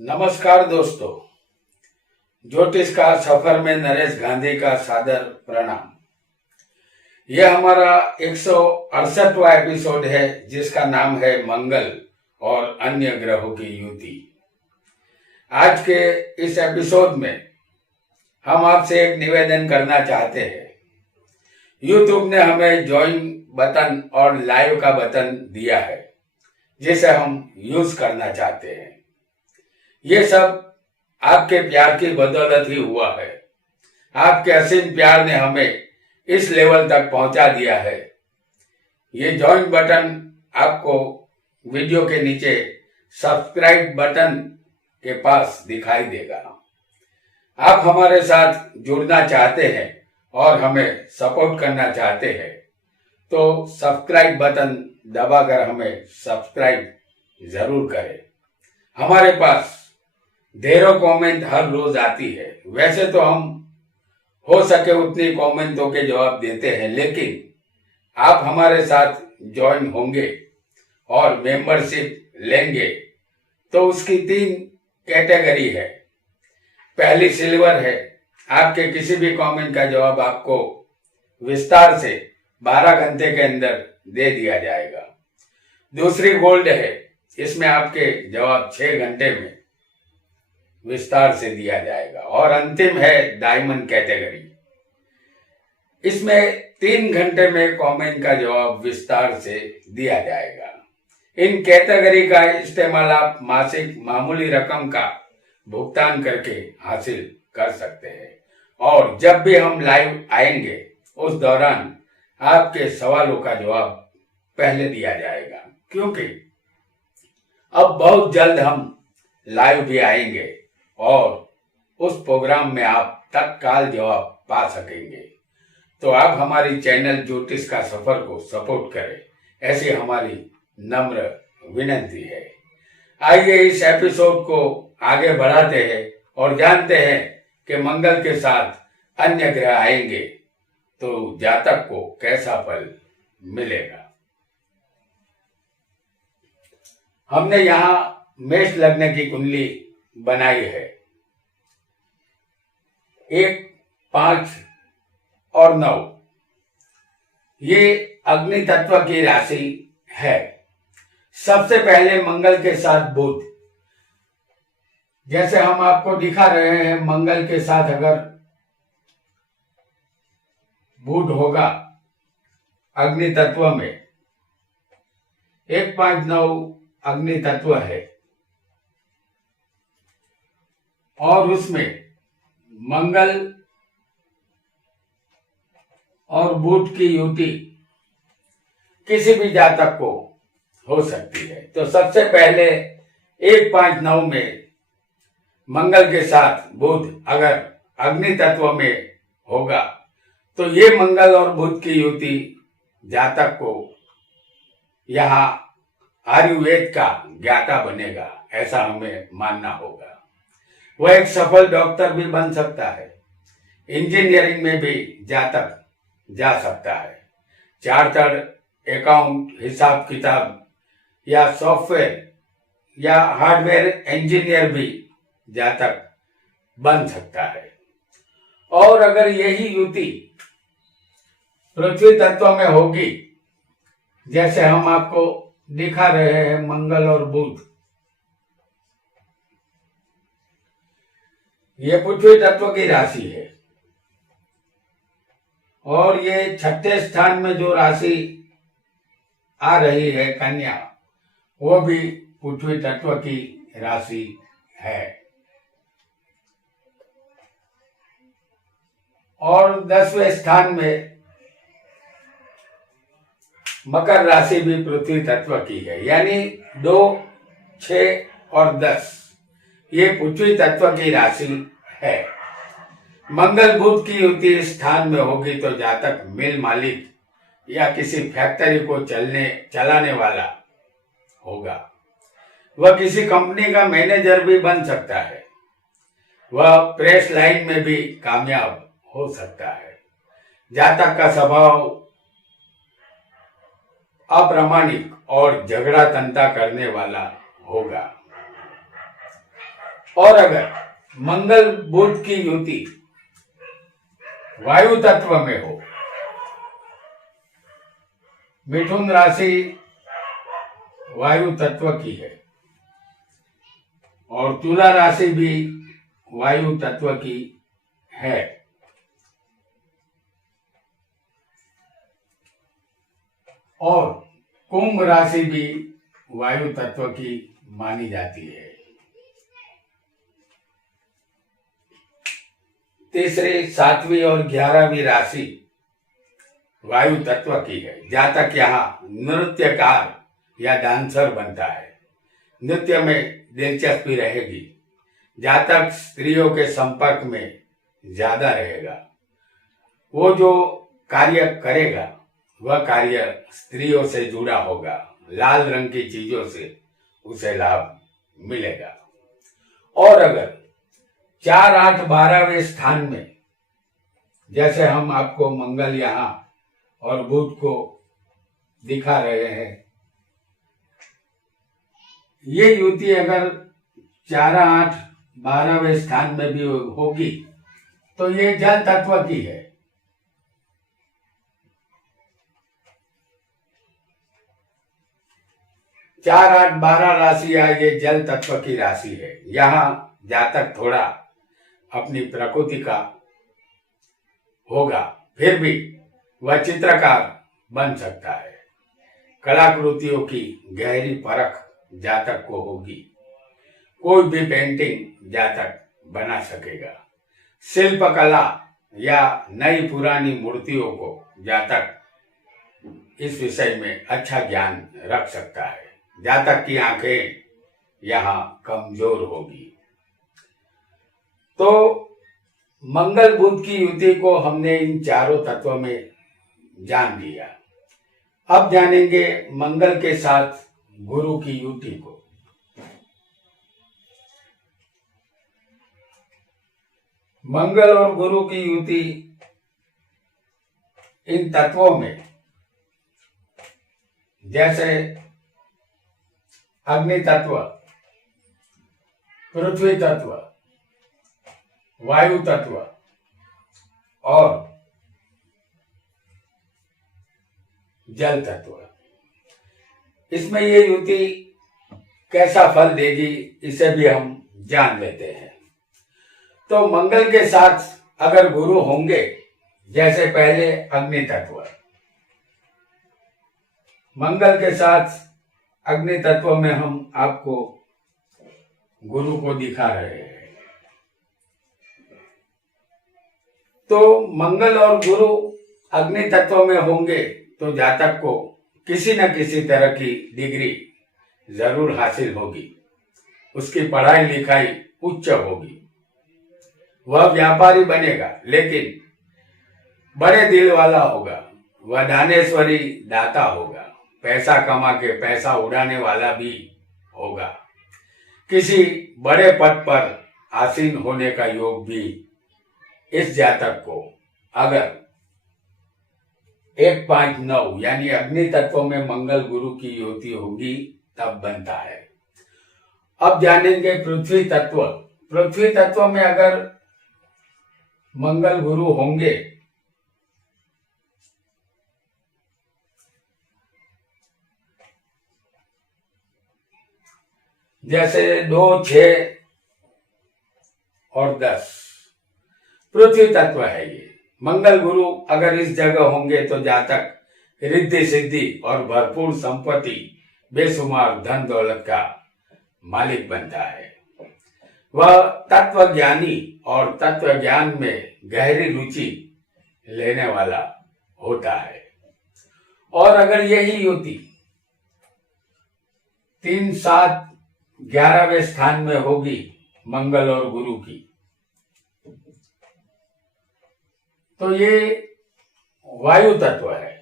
नमस्कार दोस्तों, ज्योतिष का सफर में नरेश गांधी का सादर प्रणाम। यह हमारा 168वां एपिसोड है जिसका नाम है मंगल और अन्य ग्रहों की युति। आज के इस एपिसोड में हम आपसे एक निवेदन करना चाहते हैं। यूट्यूब ने हमें ज्वाइन बटन और लाइव का बटन दिया है जिसे हम यूज करना चाहते हैं। ये सब आपके प्यार की बदौलत ही हुआ है। आपके असीम प्यार ने हमें इस लेवल तक पहुंचा दिया है। ये ज्वाइन बटन आपको वीडियो के नीचे सब्सक्राइब बटन के पास दिखाई देगा। आप हमारे साथ जुड़ना चाहते हैं और हमें सपोर्ट करना चाहते हैं तो सब्सक्राइब बटन दबाकर हमें सब्सक्राइब जरूर करें। हमारे पास ढेरों कमेंट हर रोज आती है। वैसे तो हम हो सके उतनी कमेंटों के जवाब देते हैं, लेकिन आप हमारे साथ ज्वाइन होंगे और मेंबरशिप लेंगे तो उसकी 3 कैटेगरी है। पहली सिल्वर है, आपके किसी भी कमेंट का जवाब आपको विस्तार से 12 घंटे के अंदर दे दिया जाएगा। दूसरी गोल्ड है, इसमें आपके जवाब 6 घंटे में विस्तार से दिया जाएगा। और अंतिम है डायमंड कैटेगरी, इसमें 3 घंटे में कमेंट का जवाब विस्तार से दिया जाएगा। इन कैटेगरी का इस्तेमाल आप मासिक मामूली रकम का भुगतान करके हासिल कर सकते हैं और जब भी हम लाइव आएंगे उस दौरान आपके सवालों का जवाब पहले दिया जाएगा, क्योंकि अब बहुत जल्द हम लाइव भी आएंगे और उस प्रोग्राम में आप तत्काल जवाब पा सकेंगे। तो आप हमारी चैनल ज्योतिष का सफर को सपोर्ट करें, ऐसी हमारी नम्र विनती है। आइए इस एपिसोड को आगे बढ़ाते हैं और जानते हैं कि मंगल के साथ अन्य ग्रह आएंगे तो जातक को कैसा फल मिलेगा। हमने यहाँ मेष लग्न की कुंडली बनाई है। 1, 5 और 9 ये अग्नि तत्व की राशि है। सबसे पहले मंगल के साथ बुध, जैसे हम आपको दिखा रहे हैं, मंगल के साथ अगर बुध होगा अग्नि तत्व में, 1, 5, 9 अग्नि तत्व है और उसमें मंगल और बुध की युति किसी भी जातक को हो सकती है। तो सबसे पहले 1, 5, 9 में मंगल के साथ बुध अगर अग्नि तत्व में होगा तो ये मंगल और बुध की युति जातक को यहाँ आयुर्वेद का ज्ञाता बनेगा, ऐसा हमें मानना होगा। वह एक सफल डॉक्टर भी बन सकता है, इंजीनियरिंग में भी जातक जा सकता है, चार्टर्ड अकाउंट, हिसाब किताब या सॉफ्टवेयर या हार्डवेयर इंजीनियर भी जातक बन सकता है। और अगर यही युति पृथ्वी तत्व में होगी, जैसे हम आपको दिखा रहे हैं मंगल और बुध, ये पृथ्वी तत्व की राशि है और ये 6ठे स्थान में जो राशि आ रही है कन्या, वो भी पृथ्वी तत्व की राशि है। और 10वें स्थान में मकर राशि भी पृथ्वी तत्व की है, यानी 2, 6 और 10 ये पृथ्वी तत्व की राशि है। मंगल बुध की युति स्थान में होगी तो जातक मिल मालिक या किसी फैक्ट्री को चलाने वाला होगा। वह किसी कंपनी का मैनेजर भी बन सकता है। वह प्रेस लाइन में भी कामयाब हो सकता है। जातक का स्वभाव अप्रामाणिक और झगड़ा तंता करने वाला होगा। और अगर मंगल बुध की युति वायु तत्व में हो, मिथुन राशि वायु तत्व की है और तुला राशि भी वायु तत्व की है, और कुंभ राशि भी वायु तत्व की मानी जाती है। तीसरी, 7वीं और 11वीं राशि वायु तत्व की है। जातक यहाँ नृत्यकार या डांसर बनता है, नृत्य में दिलचस्पी रहेगी, जातक स्त्रियों के संपर्क में ज्यादा रहेगा, वो जो कार्य करेगा वह कार्य स्त्रियों से जुड़ा होगा, लाल रंग की चीजों से उसे लाभ मिलेगा। और अगर 4, 8, 12वें स्थान में, जैसे हम आपको मंगल यहाँ और बुध को दिखा रहे हैं, ये युति अगर 4, 8, 12वें स्थान में भी होगी तो ये जल तत्व की है। चार, 8, 12 राशियां ये जल तत्व की राशि है। यहाँ जातक थोड़ा अपनी प्रकृति का होगा, फिर भी वह चित्रकार बन सकता है। कलाकृतियों की गहरी परख जातक को होगी, कोई भी पेंटिंग जातक बना सकेगा। शिल्प कला या नई पुरानी मूर्तियों को जातक इस विषय में अच्छा ज्ञान रख सकता है। जातक की आंखें यहाँ कमजोर होगी। तो मंगल बुध की युति को हमने इन चारों तत्वों में जान लिया। अब जानेंगे मंगल के साथ गुरु की युति को। मंगल और गुरु की युति इन तत्वों में, जैसे अग्नि तत्व, पृथ्वी तत्व, वायु तत्व और जल तत्व, इसमें ये युति कैसा फल देगी इसे भी हम जान लेते हैं। तो मंगल के साथ अगर गुरु होंगे, जैसे पहले अग्नि तत्व, मंगल के साथ अग्नि तत्व में हम आपको गुरु को दिखा रहे हैं। तो मंगल और गुरु अग्नि तत्व में होंगे तो जातक को किसी न किसी तरह की डिग्री जरूर हासिल होगी, उसकी पढ़ाई लिखाई उच्च होगी, वह व्यापारी बनेगा, लेकिन बड़े दिल वाला होगा, वह दानेश्वरी दाता होगा, पैसा कमा के पैसा उड़ाने वाला भी होगा, किसी बड़े पद पर आसीन होने का योग भी इस जातक को अगर 1, 5, 9 यानी अग्नि तत्व में मंगल गुरु की युति होगी तब बनता है। अब जानेंगे पृथ्वी तत्व। पृथ्वी तत्व में अगर मंगल गुरु होंगे जैसे 2, 6 और 10 पृथ्वी तत्व है ये। मंगल गुरु अगर इस जगह होंगे तो जातक रिद्धि सिद्धि और भरपूर संपत्ति, बेशुमार धन दौलत का मालिक बनता है। वह तत्व ज्ञानी और तत्व ज्ञान में गहरी रुचि लेने वाला होता है। और अगर यही युति 3, 7, 11वें स्थान में होगी मंगल और गुरु की, तो ये वायु तत्व है।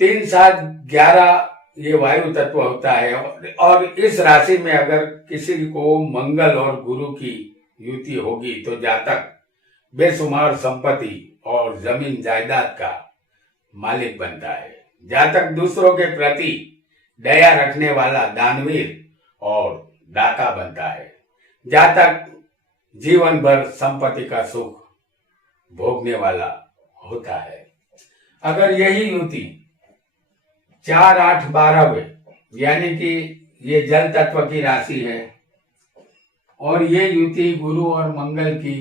3, 7, 11 ये वायु तत्व होता है। और इस राशि में अगर किसी को मंगल और गुरु की युति होगी तो जातक बेशुमार संपत्ति और जमीन जायदाद का मालिक बनता है। जातक दूसरों के प्रति दया रखने वाला दानवीर और दाता हिस्सा बनता है। जातक जीवन भर संपत्ति का सुख भोगने वाला होता है। अगर यही युति 4, 8, 12वें यानी कि ये जल तत्व की राशि है और ये युति गुरु और मंगल की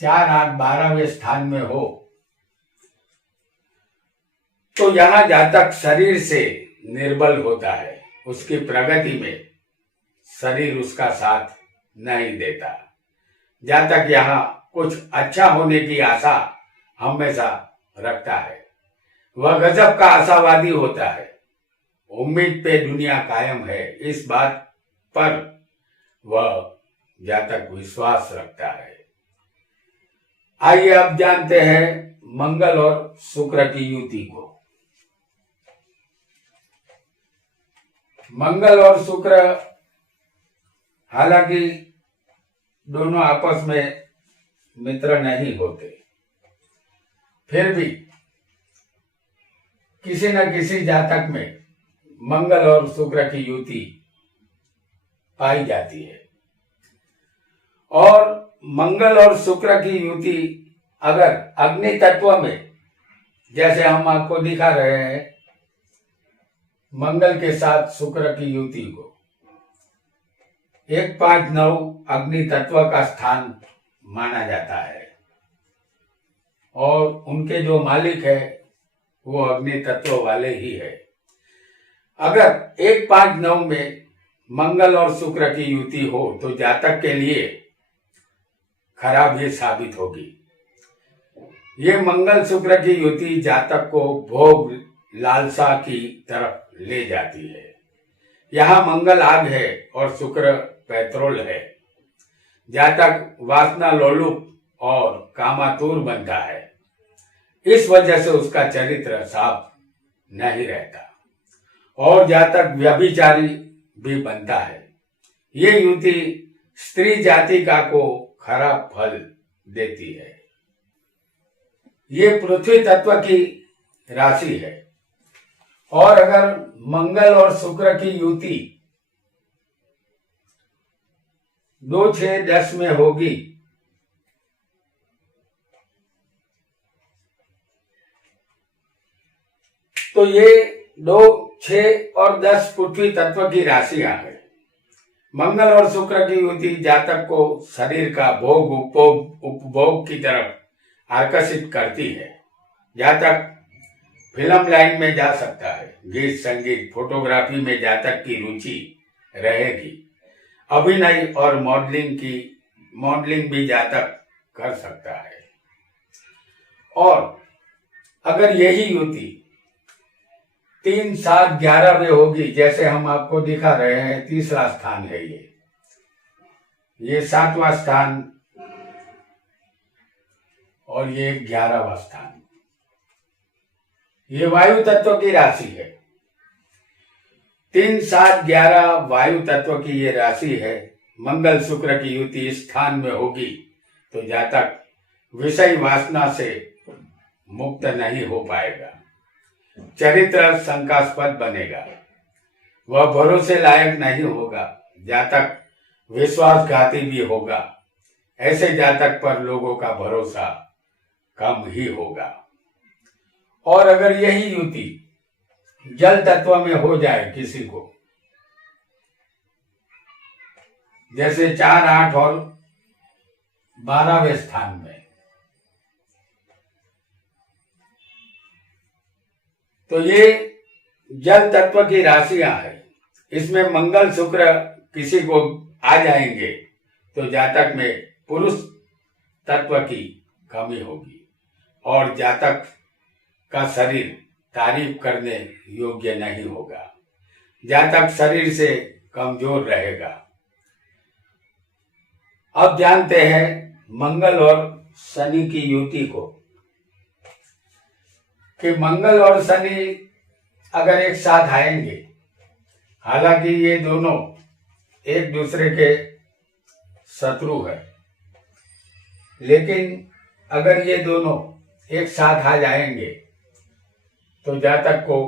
4, 8, 12वें स्थान में हो तो यहां जातक शरीर से निर्बल होता है। उसकी प्रगति में शरीर उसका साथ नहीं देता। जातक यहाँ कुछ अच्छा होने की आशा हमेशा रखता है। वह गजब का आशावादी होता है। उम्मीद पे दुनिया कायम है, इस बात पर वह जातक विश्वास रखता है। आइए अब जानते हैं मंगल और शुक्र की युति को। मंगल और शुक्र हालांकि दोनों आपस में मित्र नहीं होते, फिर भी किसी न किसी जातक में मंगल और शुक्र की युति पाई जाती है। और मंगल और शुक्र की युति अगर अग्नि तत्व में, जैसे हम आपको दिखा रहे हैं मंगल के साथ शुक्र की युति को, 1, 5, 9 अग्नि तत्व का स्थान माना जाता है और उनके जो मालिक है वो अग्नि तत्व वाले ही है। अगर 1, 5, 9 में मंगल और शुक्र की युति हो तो जातक के लिए खराब ही साबित होगी। ये मंगल शुक्र की युति जातक को भोग लालसा की तरफ ले जाती है। यहाँ मंगल आग है और शुक्र पेट्रोल है। जातक वासना लोलुप और कामातुर बनता है। इस वजह से उसका चरित्र साफ नहीं रहता और जातक व्यभिचारी भी बनता है। ये युति स्त्री जातिका को खराब फल देती है। ये पृथ्वी तत्व की राशि है और अगर मंगल और शुक्र की युति 2, 6, 10 में होगी तो ये 2, 6 और 10 पृथ्वी तत्व की राशियां हैं। मंगल और शुक्र की युति जातक को शरीर का भोग उपभोग की तरफ आकर्षित करती है। जातक फिल्म लाइन में जा सकता है, गीत संगीत फोटोग्राफी में जातक की रुचि रहेगी। अभिनय और मॉडलिंग भी जातक कर सकता है। और अगर यही युति 3, 7, 11 में होगी, जैसे हम आपको दिखा रहे हैं, तीसरा स्थान है ये 7वां स्थान और ये 11वां स्थान। ये वायु तत्व की राशि है। 3, 7, 11 वायु तत्व की ये राशि है। मंगल शुक्र की युति इस स्थान में होगी तो जातक विषय वासना से मुक्त नहीं हो पाएगा। चरित्र शंकास्पद बनेगा। वह भरोसे लायक नहीं होगा। जातक विश्वासघाती भी होगा। ऐसे जातक पर लोगों का भरोसा कम ही होगा। और अगर यही युति जल तत्व में हो जाए किसी को, जैसे 4, 8 और 12वें स्थान में, तो ये जल तत्व की राशियां हैं। इसमें मंगल शुक्र किसी को आ जाएंगे तो जातक में पुरुष तत्व की कमी होगी और जातक का शरीर तारीफ करने योग्य नहीं होगा। जातक शरीर से कमजोर रहेगा। अब जानते हैं मंगल और शनि की युति को कि मंगल और शनि अगर एक साथ आएंगे, हालांकि ये दोनों एक दूसरे के शत्रु है, लेकिन अगर ये दोनों एक साथ आ जाएंगे तो जातक को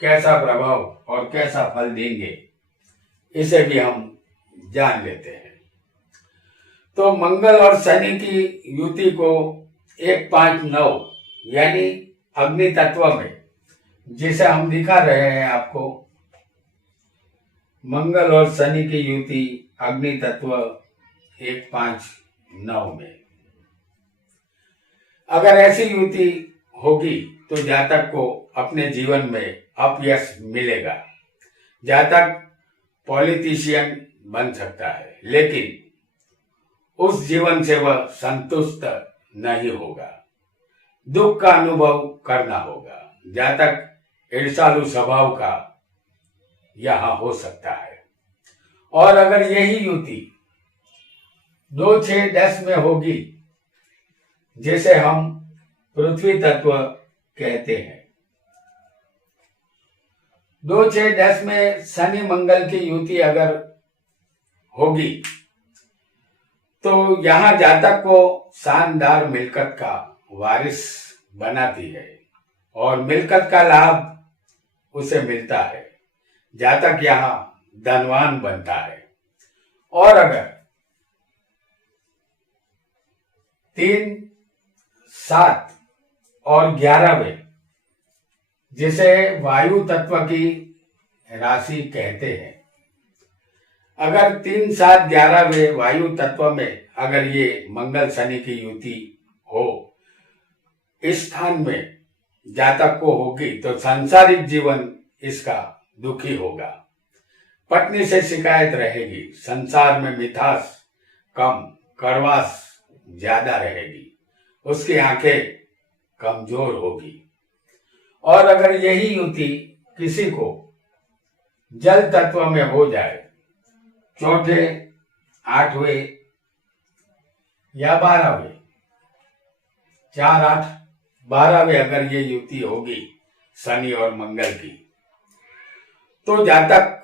कैसा प्रभाव और कैसा फल देंगे, इसे भी हम जान लेते हैं। तो मंगल और शनि की युति को 1-5-9 यानी अग्नि तत्व में, जिसे हम दिखा रहे हैं आपको, मंगल और शनि की युति अग्नि तत्व 1-5-9 में अगर ऐसी युति होगी तो जातक को अपने जीवन में अपयश मिलेगा। जातक पॉलिटिशियन बन सकता है, लेकिन उस जीवन से वह संतुष्ट नहीं होगा, दुख का अनुभव करना होगा। जातक ईर्ष्यालु स्वभाव का यहां हो सकता है। और अगर यही युति 2-6-10 में होगी, जिसे हम पृथ्वी तत्व कहते हैं, 2-6-10 में शनि मंगल की युति अगर होगी तो यहां जातक को शानदार मिल्कत का वारिस बनाती है और मिल्कत का लाभ उसे मिलता है। जातक यहां धनवान बनता है। और अगर 3, 7 और 11वें, जिसे वायु तत्व की राशि कहते हैं, अगर 3, 7, 11वें वायु तत्व में अगर ये मंगल शनि की युति हो, इस स्थान में जातक को होगी तो सांसारिक जीवन इसका दुखी होगा। पत्नी से शिकायत रहेगी, संसार में मिठास कम, कड़वास ज्यादा रहेगी, उसकी आंखें कमजोर होगी। और अगर यही युति किसी को जल तत्व में हो जाए, 4, 8वें या 12वें, 4, 8, 12वें अगर ये युति होगी शनि और मंगल की, तो जातक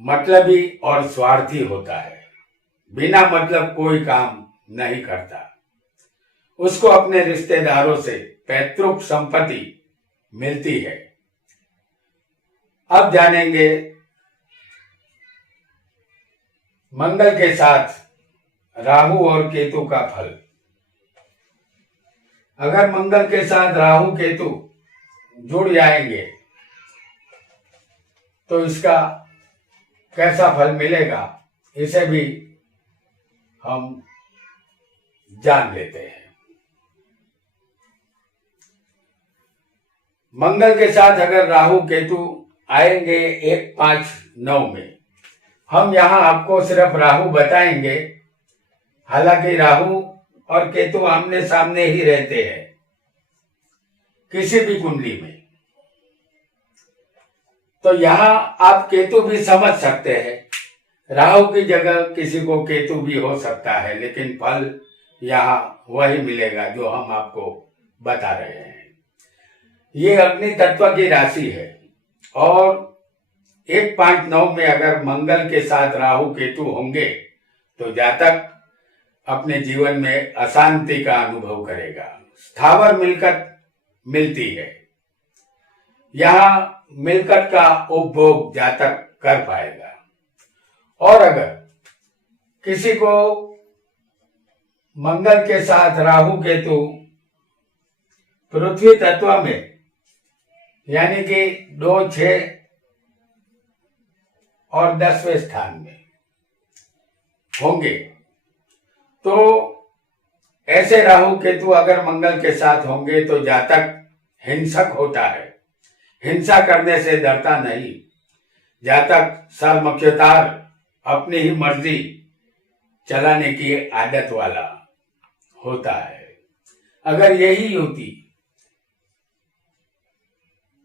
मतलबी और स्वार्थी होता है, बिना मतलब कोई काम नहीं करता। उसको अपने रिश्तेदारों से पैतृक संपत्ति मिलती है। अब जानेंगे मंगल के साथ राहु और केतु का फल। अगर मंगल के साथ राहु केतु जुड़ जाएंगे तो इसका कैसा फल मिलेगा, इसे भी हम जान लेते हैं। मंगल के साथ अगर राहु केतु आएंगे 1-5-9 में, हम यहां आपको सिर्फ राहु बताएंगे। हालांकि राहु और केतु आमने सामने ही रहते हैं किसी भी कुंडली में, तो यहां आप केतु भी समझ सकते हैं। राहु की जगह किसी को केतु भी हो सकता है, लेकिन फल यहां वही मिलेगा जो हम आपको बता रहे हैं। ये अग्नि तत्व की राशि है और 1-5-9 में अगर मंगल के साथ राहु केतु होंगे तो जातक अपने जीवन में अशांति का अनुभव करेगा। स्थावर मिल्कत मिलती है, यहां मिल्कत का उपभोग जातक कर पाएगा। और अगर किसी को मंगल के साथ राहु केतु पृथ्वी तत्व में यानी कि 2, 6 और 10वें स्थान में होंगे, तो ऐसे राहु केतु अगर मंगल के साथ होंगे तो जातक हिंसक होता है, हिंसा करने से डरता नहीं। जातक सर्वमुख्यतार अपनी ही मर्जी चलाने की आदत वाला होता है। अगर यही युति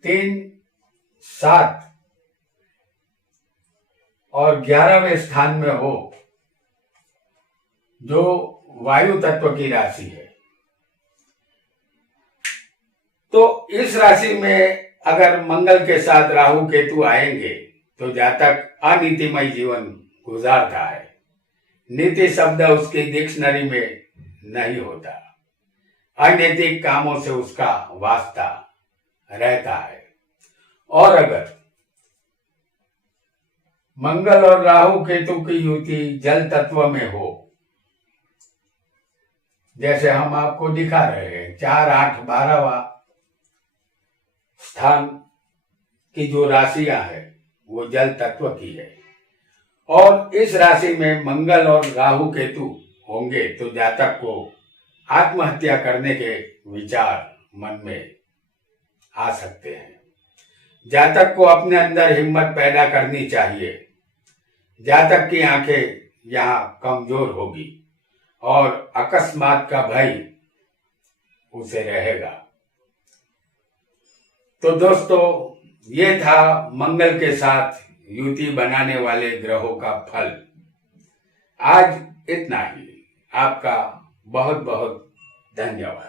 3, 7 और 11वें स्थान में हो, जो वायु तत्व की राशि है, तो इस राशि में अगर मंगल के साथ राहु केतु आएंगे तो जातक अनीतिमय जीवन गुजारता है। नीति शब्द उसकी डिक्शनरी में नहीं होता। अनैतिक कामों से उसका वास्ता रहता है। और अगर मंगल और राहु केतु की युति जल तत्व में हो, जैसे हम आपको दिखा रहे हैं 4, 8, 12वां स्थान की जो राशियां है वो जल तत्व की है, और इस राशि में मंगल और राहु केतु होंगे तो जातक को आत्महत्या करने के विचार मन में आ सकते हैं। जातक को अपने अंदर हिम्मत पैदा करनी चाहिए। जातक की आंखें यहाँ कमजोर होगी और अकस्मात का भय उसे रहेगा। तो दोस्तों, ये था मंगल के साथ युति बनाने वाले ग्रहों का फल। आज इतना ही। आपका बहुत बहुत धन्यवाद।